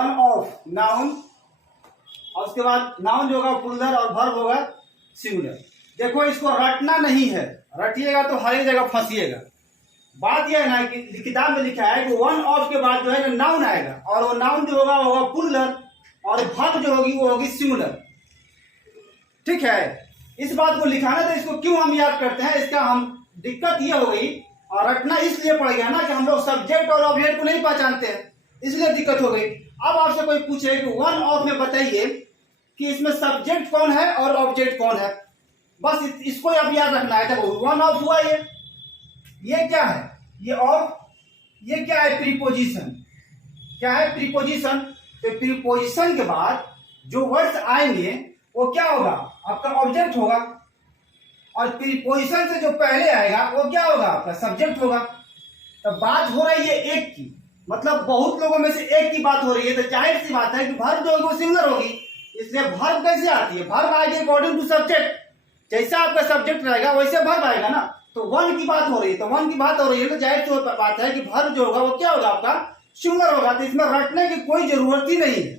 One of noun और उसके बाद नाउन जो होगा प्लूरल और वर्ब होगा सिंगुलर। देखो इसको रटना नहीं है, रटिएगा तो हर एक जगह फंसिएगा। बात यह है ना कि किताब में लिखा है कि वन ऑफ के बाद जो है ना नाउन आएगा और वो नाउन जो होगा प्लूरल और वर्ब जो होगी वो होगी सिंगुलर। ठीक है, इस बात को लिखाना तो इसको क्यों हम याद करते हैं, इसका हम दिक्कत ये हो गई और रटना इसलिए पड़ गया ना कि हम लोग सब्जेक्ट और ऑब्जेक्ट को नहीं पहचानते हैं, इसलिए दिक्कत हो गई। अब आपसे कोई पूछे कि वन ऑफ में बताइए कि इसमें सब्जेक्ट कौन है और ऑब्जेक्ट कौन है, बस इसको आप याद रखना है। देखो वन ऑफ हुआ ये क्या है, ये ऑफ, ये क्या है प्रीपोजिशन। क्या है प्रीपोजिशन, तो प्रीपोजिशन के बाद जो वर्ड्स आएंगे वो क्या होगा, आपका ऑब्जेक्ट होगा। और प्रीपोजिशन से जो पहले आएगा वो क्या होगा, आपका सब्जेक्ट होगा। तो बात हो रही है एक की, मतलब बहुत लोगों में से एक की बात हो रही है, तो जाहिर सी बात है कि वर्ब जो होगी वो सिंगुलर होगी। इसलिए वर्ब कैसे आती है, वर्ब आएगी अकॉर्डिंग टू सब्जेक्ट। जैसा आपका सब्जेक्ट रहेगा वैसे वर्ब आएगा ना। तो वन की बात हो रही है, तो वन की बात हो रही है तो जाहिर सी बात है कि वर्ब जो होगा वो क्या होगा, आपका सिंगुलर होगा। तो इसमें रटने की कोई जरूरत ही नहीं है।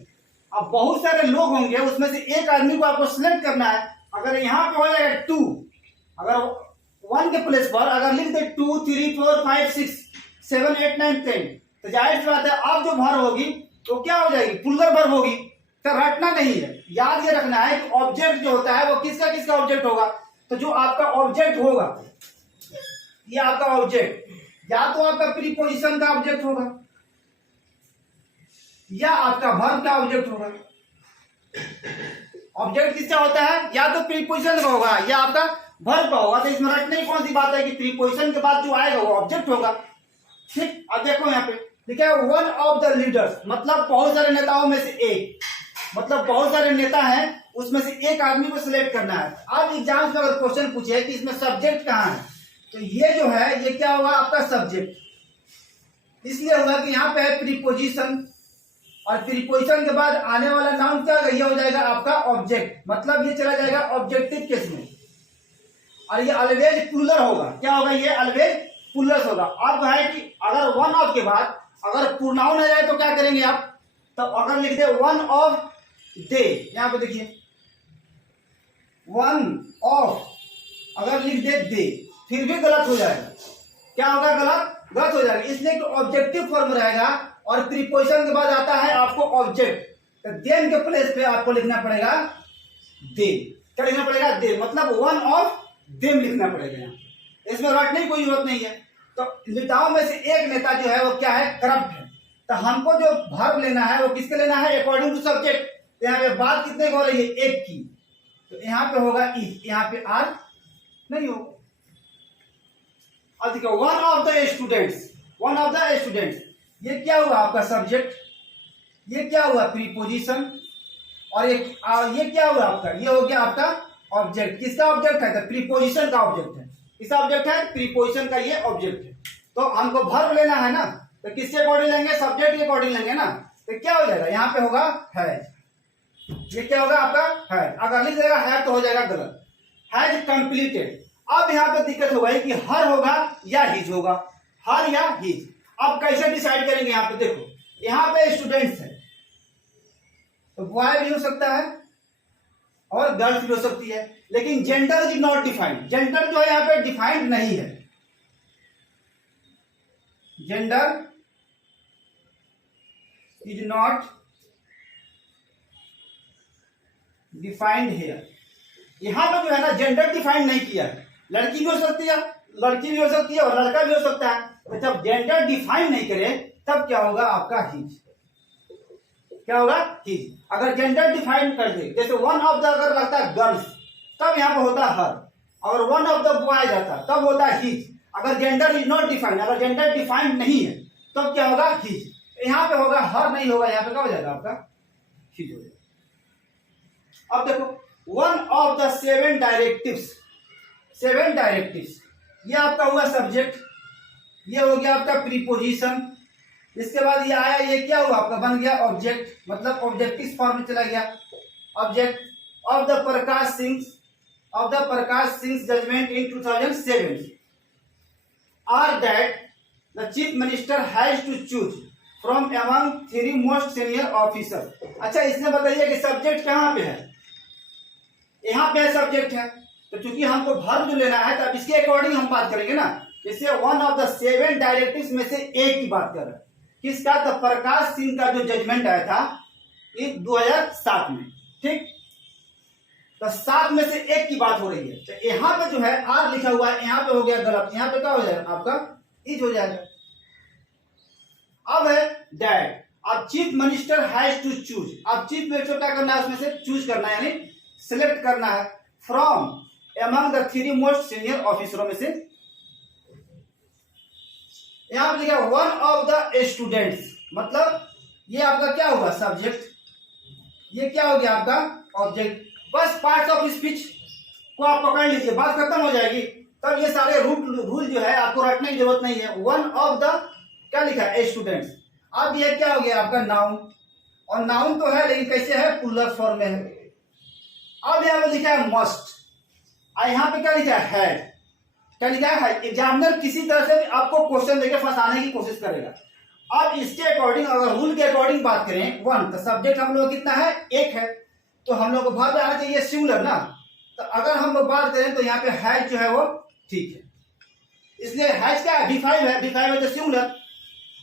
अब बहुत सारे लोग होंगे, उसमें से एक आदमी को आपको सिलेक्ट करना है। अगर यहाँ पे हो जाएगा टू, अगर वन के प्लेस पर अगर लिख दे 2 3 4 5 6 7 8 9 10, तो जाहिर सी बात है आप जो वर्ब होगी तो क्या हो जाएगी, प्लूरल वर्ब होगी। तो रटना नहीं है, याद ये रखना है कि ऑब्जेक्ट जो होता है वो किसका किसका ऑब्जेक्ट होगा। तो जो आपका ऑब्जेक्ट होगा, ये आपका ऑब्जेक्ट या तो आपका प्रीपोजिशन का ऑब्जेक्ट होगा या आपका वर्ब का ऑब्जेक्ट होगा। ऑब्जेक्ट किसका होता है, या तो प्रीपोजिशन का होगा या आपका वर्ब का होगा। तो इसमें रटने की कौन सी बात है कि प्रीपोजिशन के बाद जो आएगा वो ऑब्जेक्ट होगा। ठीक, अब देखो यहाँ पे ठीक है, वन ऑफ द लीडर्स, मतलब बहुत सारे नेताओं में से एक, मतलब बहुत सारे नेता हैं उसमें से एक आदमी को सिलेक्ट करना है। अब एग्जाम में अगर क्वेश्चन पूछे कि इसमें सब्जेक्ट कहाँ है, तो ये जो है ये क्या होगा, आपका सब्जेक्ट। इसलिए होगा कि यहाँ पे है प्रीपोजिशन और प्रीपोजिशन के बाद आने वाला नाउन क्या होगा, ये हो जाएगा आपका ऑब्जेक्ट, मतलब ये चला जाएगा ऑब्जेक्टिव केस में। और ये ऑलवेज प्लूरल होगा, क्या होगा, ये ऑलवेज प्लूरल होगा। अब है कि अगर वन ऑफ के बाद अगर प्रोनाउन आ जाए तो क्या करेंगे आप, तो अगर लिख दे वन ऑफ दे, यहां पे देखिए वन ऑफ, अगर लिख दे फिर भी गलत हो जाएगा। क्या होगा, गलत हो जाएगा, इसलिए कि ऑब्जेक्टिव फॉर्म रहेगा और प्रीपोजिशन के बाद आता है आपको ऑब्जेक्ट। तो देन के प्लेस पे आपको लिखना पड़ेगा दे। क्या लिखना पड़ेगा, दे, मतलब वन ऑफ देम लिखना पड़ेगा। यहाँ इसमें रटने की कोई जरूरत नहीं है। तो नेताओं में से एक नेता जो है वो क्या है, करप्ट है। तो हमको जो वर्ब लेना है वो किसके लेना है, अकॉर्डिंग टू सब्जेक्ट। तो यहाँ पे बात कितने की हो रही है, एक की, तो यहाँ पे होगा इज, यहाँ पे आर नहीं होगा। अब देखो one of the students, one of the students, ये क्या हुआ आपका सब्जेक्ट, ये क्या हुआ प्रीपोजिशन, और ये क्या हुआ आपका, ये हो गया आपका ऑब्जेक्ट। किसका ऑब्जेक्ट है, तो प्रीपोजिशन का ऑब्जेक्ट है। किसका ऑब्जेक्ट है, प्रीपोजिशन का ये ऑब्जेक्ट है। तो हमको वर्ब लेना है ना, तो किसके अकॉर्डिंग लेंगे, सब्जेक्ट के अकॉर्डिंग लेंगे ना। तो क्या हो जाएगा, यहाँ पे होगा है, ये क्या होगा आपका है। अगर लिख देगा है तो हो जाएगा गलत, हैज कंप्लीटेड। अब यहाँ पे दिक्कत हो गई कि हर होगा या हिज होगा, हर या हिज। अब कैसे डिसाइड करेंगे, यहाँ पे देखो, यहाँ पे स्टूडेंट्स है तो बॉय भी हो सकता है और गर्ल्स भी हो सकती है, लेकिन gender is not defined. Gender जो है यहाँ पे डिफाइंड नहीं है, gender is not defined here. यहां पर जो है ना जेंडर डिफाइंड नहीं किया है। लड़की भी हो सकती है, लड़की भी हो सकती है और लड़का भी हो सकता है। तो जब जेंडर डिफाइन नहीं करे तब क्या होगा आपका हिज, क्या होगा हिज। अगर जेंडर डिफाइन कर दे, जैसे वन ऑफ द अगर लगता है गर्ल्स तब यहाँ पर होता है हर, और वन ऑफ द बॉयज आता तब होता है हिज। अगर जेंडर इज नॉट डिफाइंड, अगर जेंडर डिफाइंड नहीं है तब क्या होगा हिज। यहाँ पे होगा हर नहीं होगा, यहाँ पे क्या हो जाएगा आपका हिज हो जाएगा। अब देखो one of the 7 directives, 7 directives, ये आपका हुआ सब्जेक्ट, ये हो गया आपका प्रीपोजिशन। इसके बाद ये आया, ये क्या हुआ आपका बन गया ऑब्जेक्ट, मतलब ऑब्जेक्टिव फॉर्म में चला गया। Object of the Prakash Singh, of the Prakash Singh judgment in 2007 are that the chief minister has to choose from among 3 most senior officer. अच्छा, इसने बताइए कि सब्जेक्ट कहाँ पे है, यहाँ पे सब्जेक्ट है, तो चूंकि हमको वर्ब जो लेना है तो अब इसके अकॉर्डिंग हम बात करेंगे ना। जैसे वन ऑफ द 7 डायरेक्टिव्स में से एक की बात कर रहे हैं, किसका, तो प्रकाश सिंह का जो जजमेंट आया था ये 2007 में, ठीक। तो 7 में से एक की बात हो रही है, तो यहाँ पे जो है आर लिखा हुआ है, यहाँ पे हो गया गलत, यहाँ पे क्या हो जाएगा आपका इज हो जाएगा। अब है डैड, अब chief minister has to choose, अब चीफ मिनिस्टर क्या करना है, उसमें से चूज करना है, यानी सिलेक्ट करना है from among the 3 most senior ऑफिसरों में से। यहां पर लिखा वन ऑफ द स्टूडेंट्स, मतलब ये आपका क्या होगा सब्जेक्ट, ये क्या हो गया आपका ऑब्जेक्ट। बस पार्ट ऑफ स्पीच को आप पकड़ लीजिए, बात खत्म हो जाएगी। तब ये सारे रूल जो है आपको रटने की जरूरत नहीं है। वन ऑफ द क्या लिखा है स्टूडेंट्स। अब ये क्या हो गया आपका नाउन, और नाउन तो है लेकिन कैसे है प्लूरल फॉर्म में है। अब यहाँ पे लिखा है मस्ट, और यहाँ पे क्या लिखा है हैड, क्या लिखा है। एग्जामिनर किसी तरह से आपको क्वेश्चन देकर फंसाने की कोशिश करेगा। अब इसके अकॉर्डिंग अगर रूल के अकॉर्डिंग बात करें वन, तो सब्जेक्ट हम लोग कितना है एक है, तो हम लोग को वर्ब आना चाहिए सिंगुलर ना। तो अगर हम लोग बात करें तो यहाँ पे हैज जो है वो ठीक है, इसलिए हैज क्या है V5 है, V5 है तो सिंगुलर।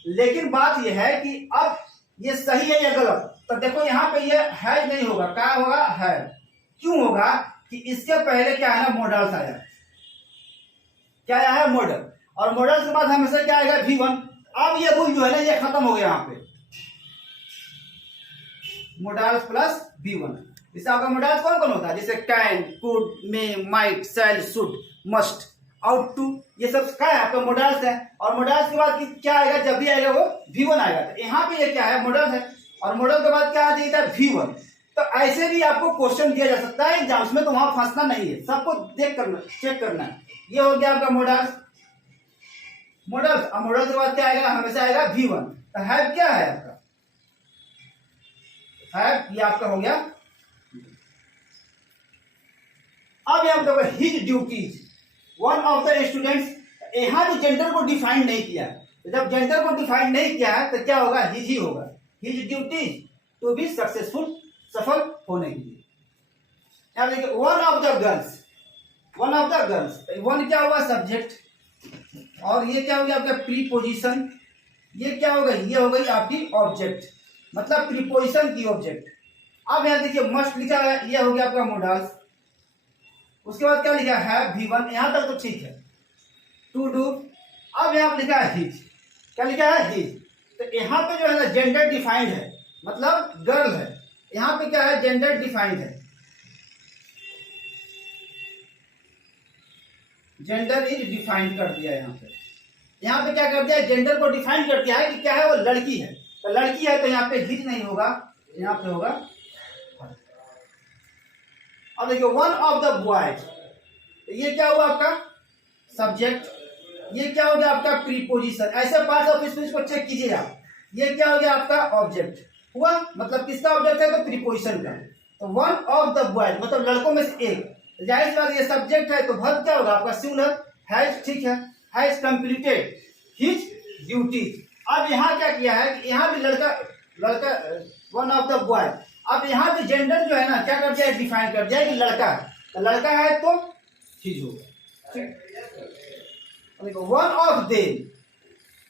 लेकिन बात यह है कि अब ये सही है या गलत, तो देखो यहाँ पे ये हैज नहीं होगा, क्या होगा है। क्यों होगा कि इसके पहले क्या है ना मॉडल्स आया, क्या आया है मॉडल, और मॉडल के बाद हमेशा क्या आएगा V1। अब ये रूल जो है ना ये खत्म हो गया, यहाँ पे मॉडल्स प्लस V1। इससे आपका मॉडल्स कौन कौन होता है, जैसे can, could, may, might, shall, should, must, ought to, ये सब क्या है आपका मॉडल्स है। और मॉडल्स के बाद क्या आएगा, जब भी आएगा वो V1 आएगा। तो यहाँ पे ये क्या है मॉडल है, और मॉडल के बाद क्या आ जाता है V1। तो ऐसे भी आपको क्वेश्चन दिया जा सकता है एग्जाम्स में, तो वहां फंसना नहीं है, सबको देख करना चेक करना है। ये हो गया आपका मॉडल्स, मॉडल्स, और मॉडल के बाद क्या आएगा हमेशा आएगा V1। तो हैव क्या है आपका, हैव ये आपका हो गया। अब यहाँ देखो his duties, one of the students, यहाँ जो जेंडर को डिफाइन नहीं किया, तो जब जेंडर को डिफाइन नहीं किया है तो क्या होगा हिज ही होगा। His duties to be successful, सफल होने के लिए। यहाँ देखिए one of the girls, one of the girls, one क्या होगा सब्जेक्ट, और ये क्या हो गया आपका प्रीपोजिशन, ये क्या होगा ये हो गई आपकी ऑब्जेक्ट, मतलब प्रीपोजिशन की ऑब्जेक्ट। अब यहाँ देखिए मस्ट लिखा है, ये हो गया आपका मॉडल्स। उसके बाद क्या लिखा है V1, यहां तक तो ठीक है। टू डू, अब यहाँ पे लिखा है हिज, क्या लिखा है हिज। तो यहाँ पे जो है ना जेंडर डिफाइंड है, मतलब गर्ल है। यहाँ पे क्या है जेंडर डिफाइंड है, जेंडर इज डिफाइंड कर दिया यहाँ पे क्या कर दिया जेंडर को डिफाइन कर दिया है कि क्या है वो लड़की है। तो लड़की है तो यहाँ पे हिज नहीं होगा, यहाँ पे होगा। अब देखिए वन ऑफ द बॉयज, ये क्या हुआ आपका सब्जेक्ट, ये क्या हो गया आपका प्रीपोजिशन। ऐसे पार्ट्स ऑफ स्पीच को चेक कीजिए आप। ये क्या हो गया आपका ऑब्जेक्ट हुआ, मतलब किसका ऑब्जेक्ट है तो प्रीपोजिशन का। तो वन ऑफ द बॉयज मतलब लड़कों में से एक, जाहिर सी बात ये सब्जेक्ट है तो वर्ब क्या होगा आपका सिंगुलर हैज, ठीक है, हैज कंप्लीटेड हिज ड्यूटीज। अब यहाँ क्या किया है कि यहाँ भी लड़का वन ऑफ द बॉयज, अब यहाँ पे जेंडर जो है ना क्या कर दिया है डिफाइन कर दिया है कि लड़का है, तो लड़का है तो हिज होगा, ठीक। देखो वन ऑफ दे,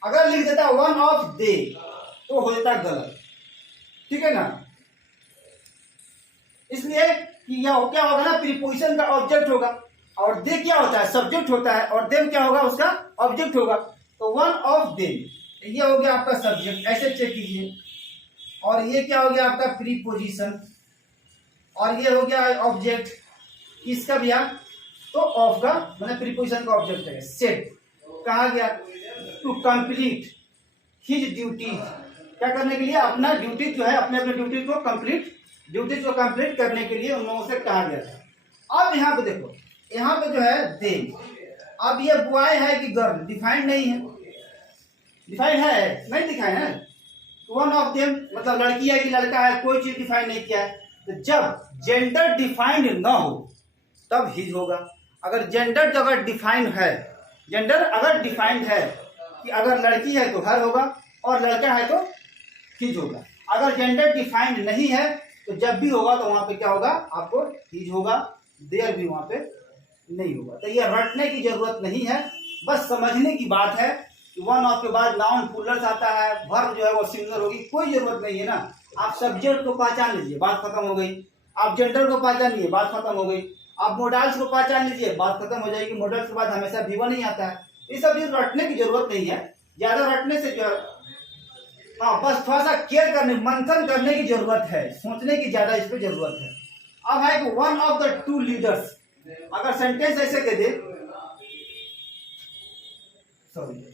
अगर लिख देता वन ऑफ दे तो हो जाता गलत, ठीक है ना। इसलिए कि यह क्या होगा ना प्रीपोजिशन का ऑब्जेक्ट होगा, और दे क्या होता है सब्जेक्ट होता है, और देम क्या होगा उसका ऑब्जेक्ट होगा। तो वन ऑफ देम ये हो गया आपका सब्जेक्ट, ऐसे चेक कीजिए। और ये क्या हो गया आपका प्रीपोजिशन, और ये हो गया ऑब्जेक्ट किसका भैया तो ऑफ का, मतलब प्रीपोजिशन का ऑब्जेक्ट है। सेट कहा गया टू कंप्लीट हिज ड्यूटीज, क्या करने के लिए अपना ड्यूटी जो है अपने अपने ड्यूटी को कंप्लीट करने के लिए उन लोगों से कहा गया था। अब यहाँ पे देखो यहाँ पे जो है दे, अब ये बॉय है कि गर्ल डिफाइंड नहीं है, डिफाइंड है नहीं दिखाए है। वन ऑफ देम मतलब लड़की है कि लड़का है, कोई चीज डिफाइन नहीं किया है। तो जब जेंडर डिफाइंड ना हो तब हिज होगा। अगर जेंडर अगर डिफाइंड है, जेंडर अगर डिफाइंड है कि अगर लड़की है तो हर होगा और लड़का है तो हिज होगा। अगर जेंडर डिफाइंड नहीं है तो जब भी होगा तो वहां पे क्या होगा, आपको हिज होगा, देयर भी वहां पे नहीं होगा। तो ये रटने की जरूरत नहीं है, बस समझने की बात है कि वन ऑफ के बाद नाउन प्लूरल आता है, वर्ब जो है वो सिंगुलर होगी, कोई जरूरत नहीं है ना। आप सब्जेक्ट को पहचान लीजिए, बात खत्म हो गई। आप जेंडर को पहचान लीजिए, बात खत्म हो गई। आप मोडल्स को पहचान लीजिए, बात खत्म हो जाएगी। मोडल्स के बाद हमेशा V1 नहीं आता है। ये सब चीज रटने की जरूरत नहीं है, ज्यादा रटने से जो हाँ, बस थोड़ा सा केयर करने, मंथन करने की जरूरत है, सोचने की ज्यादा इस पे जरूरत है। अब है कि one of the two leaders, अगर सेंटेंस ऐसे कह दे, सॉरी,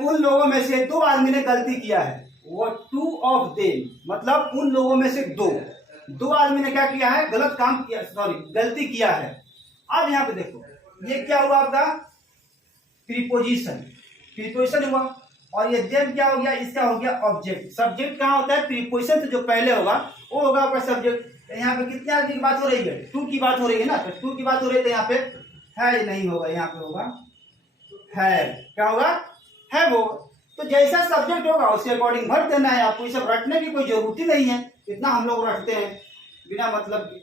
उन लोगों में से दो आदमी ने गलती किया है। वो टू ऑफ देम मतलब उन लोगों में से दो आदमी ने क्या किया है, गलत काम किया, सॉरी गलती किया है। अब यहाँ पे देखो ये क्या हुआ आपका, प्रीपोजिशन हुआ, और ये देम क्या हो गया, इसका हो गया ऑब्जेक्ट। सब्जेक्ट कहाँ होता है, प्रीपोजिशन से जो पहले होगा वो होगा आपका सब्जेक्ट। यहाँ पे कितने आदमी की बात हो रही है, टू की बात हो रही है ना, तो टू की बात हो रही है, तो यहाँ पे है नहीं होगा, यहाँ पे होगा है, क्या होगा, है वो। तो जैसा सब्जेक्ट होगा उसके अकॉर्डिंग भर देना है आपको। ये सब रटने की कोई जरूरत ही नहीं है, इतना हम लोग रटते हैं बिना मतलब